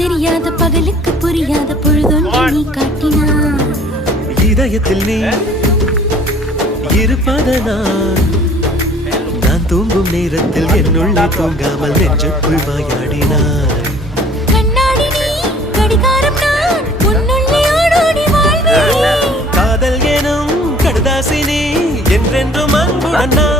தெரியாத பகலுக்கு புரியாத பொழுதொன்று நீ காட்டினாய். இதயத்தில் நீ இருப்பதனால் நான் தூங்கும் நேரத்தில் என்னுள்ளே தூங்காமல் நெஞ்சுக்குள் வாயாடினாய். கண்ணாடி நீ கடிகாரம் நான் உன்னுள்ளே ஓடோடி வாழ்வேன். காதல் எனும் கடுதாசி நீ என்றென்றும் அன்புடன் நான்